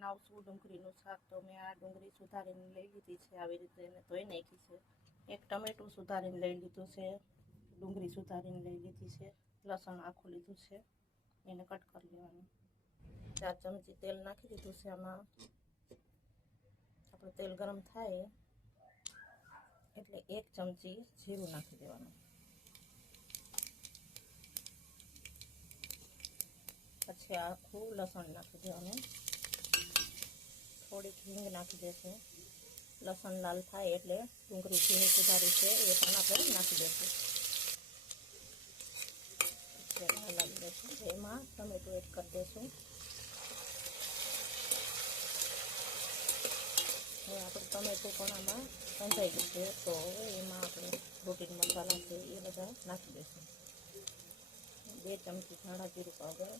બનાવશું ડુંગળીનું શાક. તો મેં આ ડુંગળી સુધારીને લઈ લીધી છે, આવી રીતે એને ધોઈ નાખી છે. એક ટમેટું સુધારીને લઈ લીધું છે, ડુંગળી સુધારીને લઈ લીધી છે, લસણ આખું લીધું છે, એને કટ કરી લેવાનું. 4 ચમચી તેલ નાખી દીધું છે. આમાં આપણું તેલ ગરમ થાય એટલે 1 ચમચી જીરું નાખી દેવાનું. પછી આખું લસણ નાખી દેવાનું. થોડીક હિંગ નાખી દેશું. લસણ લાલ થાય એટલે ડુંગળી ઝીણી સુધારી છે એ પણ આપણે નાખી દઈશું. લાગી દઈશું. એમાં ટમેટું એડ કરી દઈશું. હવે આપણે ટમેટું પણ આમાં સંધાઈ ગયું છે, તો એમાં આપણે રોટીન મસાલા છે એ બધા નાખી દઈશું. 2 ચમચી ધાણા જીરું પાવડર,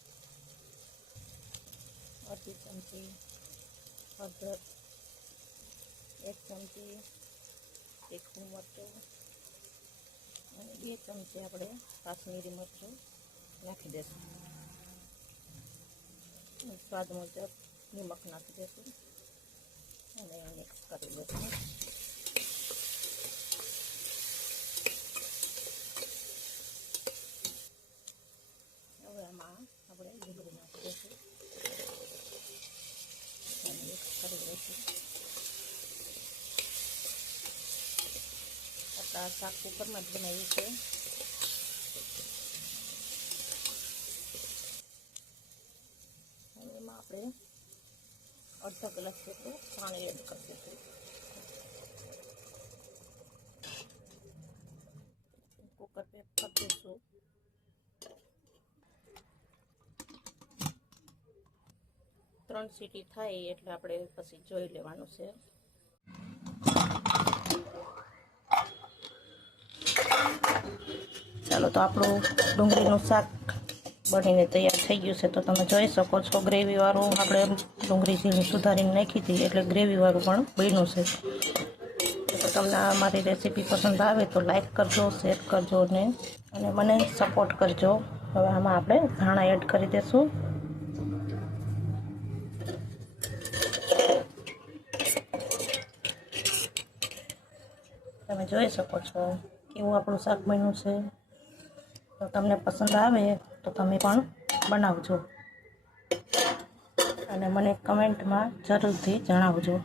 1/2 ચમચી હળદર, 1 ચમચી તીખું મરચું અને 2 ચમચી આપણે કાશ્મીરી મરચું નાખી દઈશું. સ્વાદ મુજબ નિમક નાખી દઈશું અને મિક્સ કરી દઈશું. હવે આમાં આપણે ડુંગળી નાખી દઈશું અને મિક્સ કરી દઈશું. આપણે આ શાક કુકરમાં જ બનાવ્યું છે. હવે એમાં આપણે અડધો ગ્લાસ જેટલું પાણી એડ કરી દઈશું. કુકર પેક કરી દઈશું. ત્રણ સીટી થાય એટલે આપણે પછી જોઈ લેવાનું છે. ચાલો, તો આપણું ડુંગળીનું શાક બનીને તૈયાર થઈ ગયું છે. તો તમે જોઈ શકો છો ગ્રેવીવાળું આપણે ડુંગળી ઝીણી સુધારીને નાખી હતી એટલે ગ્રેવીવાળું પણ બન્યું છે. તો તમને મારી રેસીપી પસંદ આવે તો લાઈક કરજો, શેર કરજો અને મને સપોર્ટ કરજો. હવે આમાં આપણે ધાણા એડ કરી દઈશું. તમે જોઈ શકો છો કેવું આપણું શાક બન્યું છે. તો તમને પસંદ આવે તો તમે પણ બનાવજો અને મને કમેન્ટમાં જરૂરથી જણાવજો.